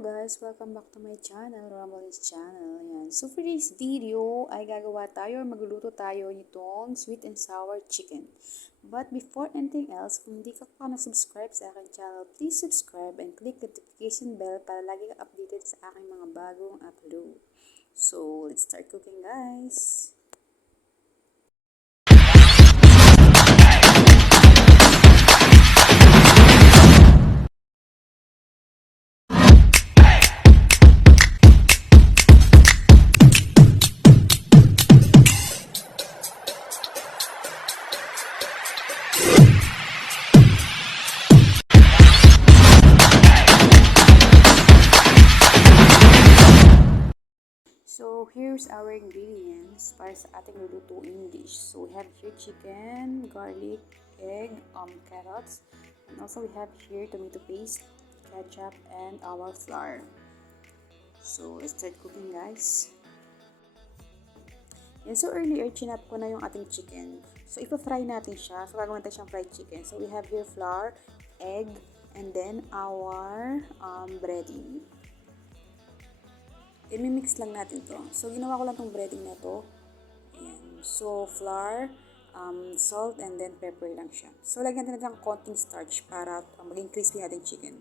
guys, welcome back to my channel, ROMALYN'S channel. Ayan. So for this video ay gagawa tayo or magluluto tayo nitong sweet and sour chicken. But before anything else, kung hindi ka pa na-subscribe sa aking channel, please subscribe and click the notification bell para lagi ka updated sa aking mga bagong upload. So let's start cooking guys! So, here's our ingredients para sa ating lulutuin dish. So, we have here chicken, garlic, egg, carrots, and also we have here tomato paste, ketchup, and our flour. So, let's start cooking guys. And so, earlier, chinap ko na yung ating chicken. So, ipa-fry natin siya. So, gagawin natin siyang fried chicken. So, we have here flour, egg, and then our breading. I-mix lang natin to. So, ginawa ko lang tong breading na to. Ayan. So, flour, salt, and then pepper lang siya. So, lagyan natin ng konting starch para maging crispy ating chicken.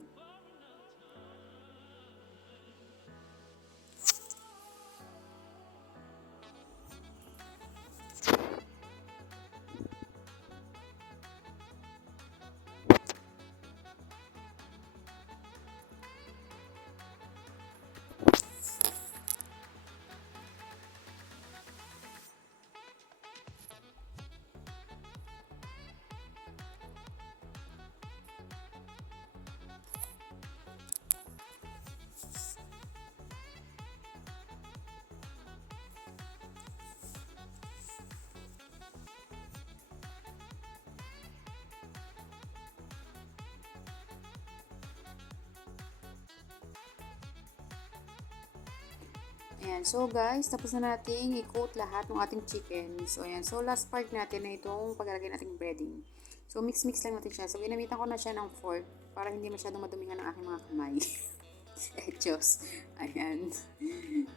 Ayan, so guys, tapos na natin i-coat lahat ng ating chicken. So, ayan. So, last part natin na itong paglalagay nating breading. So, mix-mix lang natin siya. So, ginamitan ko na siya ng fork para hindi masyadong madumingan ng aking mga kamay. Diyos. Ayan.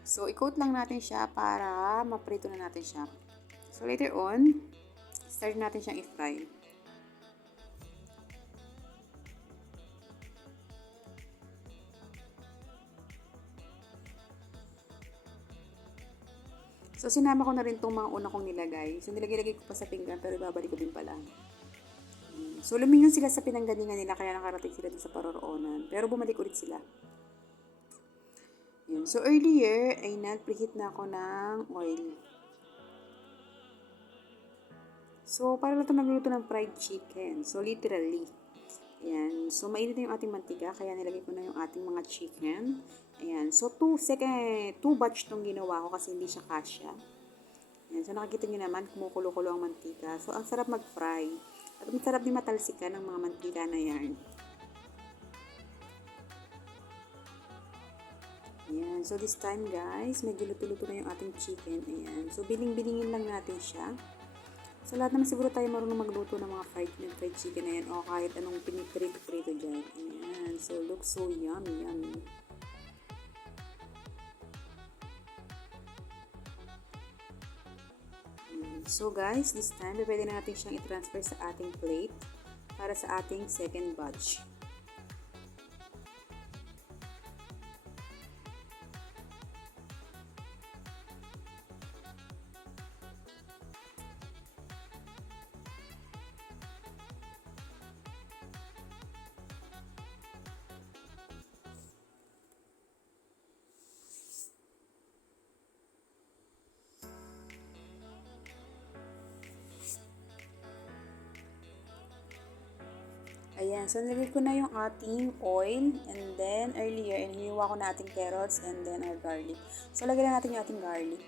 So, i-coat lang natin siya para maprito na natin siya. So, later on, start natin siyang i-fry. So, sinama ko na rin itong mga una kong nilagay. So, nilagay ko pa sa pinggan pero ibabalik ko din pala. So, lumingon sila sa pinanggalingan nila kaya nakarating sila dun sa paroroonan. Pero bumalik ulit sila. Yun. So, earlier ay nag-preheat na ako ng oil. So, para lang ito nagluto ng fried chicken. So, literally. Ayan. So, mainit na yung ating mantika kaya nilagay ko na yung ating mga chicken. Ayan. So, 2 batch itong ginawa ko kasi hindi siya kasya. Ayan. So, nakikita nyo naman, kumukulo-kulo ang mantika. So, ang sarap mag-fry. At masarap din matalsikan ng mga mantika na yan. Ayan. So, this time guys, medyo luto-luto na yung ating chicken. Ayan. So, biling-bilingin lang natin siya. So, lahat naman siguro tayo marunong magluto ng mga fried chicken na yan o kahit anong piniprito-prito dyan. Ayan. So, looks so yummy, yummy. So guys, this time, pwede na natin siyang i-transfer sa ating plate para sa ating second batch. Ayan, so nilagay ko na yung ating oil and then earlier, iniwa ko na ating carrots and then our garlic. So, lagay na natin yung ating garlic.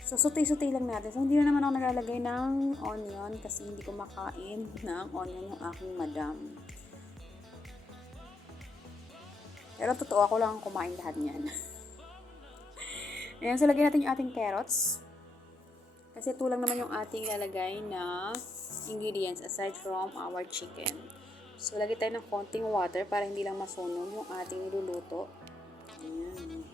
So, sauté-sauté lang natin. So, hindi na naman ako naglalagay ng onion kasi hindi ko makain ng onion yung aking madam. Pero totoo, ako lang kumain lahat niyan. Ayan, so lagyan natin yung ating carrots. Kasi ito lang naman yung ating ilalagay na ingredients aside from our chicken. So, lagay tayo ng konting water para hindi lang masunog yung ating niluluto. Ayan.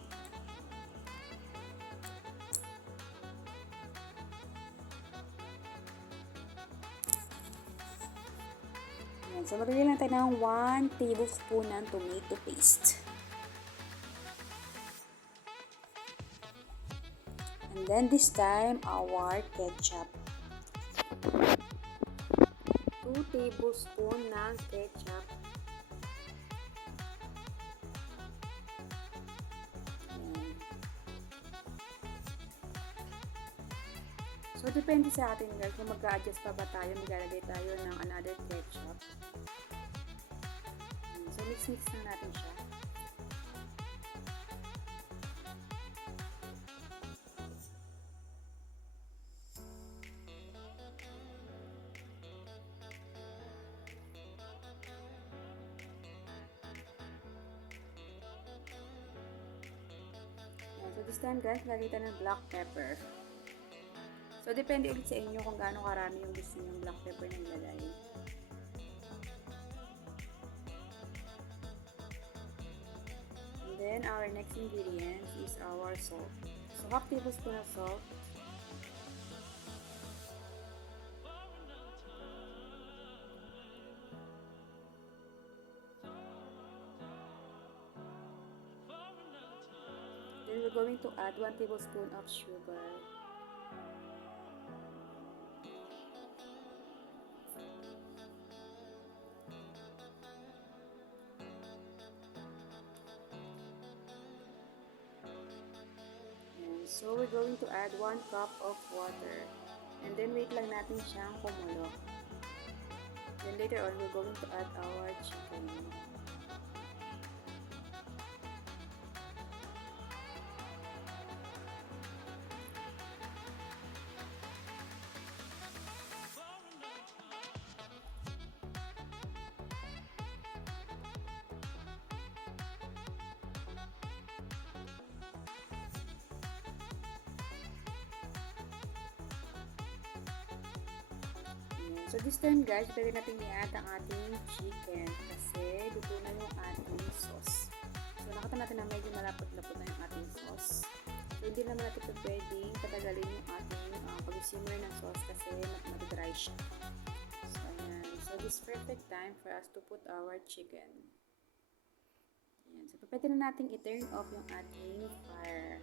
Ayan. So, maglagay lang tayo ng 1 tablespoon ng tomato paste. And then this time, our ketchup. 2 tablespoon ng ketchup. Ayan. So, depende sa atin guys kung mag-a-adjust pa ba tayo, maglalagay tayo ng another ketchup. Ayan. So, mix-mix na natin siya. So, this time guys, lagay tayo ng black pepper. So, depende ulit sa inyo kung gaano karami yung gusto nyo yung black pepper na ilagay. And then, our next ingredient is our salt. So, half tablespoon of salt. Then, we're going to add 1 tablespoon of sugar. So, we're going to add 1 cup of water. And then, wait lang natin siyang kumulo. Then, later on, we're going to add our chicken. So, this time guys, pwede natin i-add ang ating chicken kasi luto na yung ating sauce. So, nakita natin na medyo malapot-lapot na yung ating sauce. So, hindi naman natin pwedeng patagalin yung ating pag-simmer ng sauce kasi matadry siya. So, ayan. So, this perfect time for us to put our chicken. Ayan. So, pwede na natin i-turn off yung ating fire.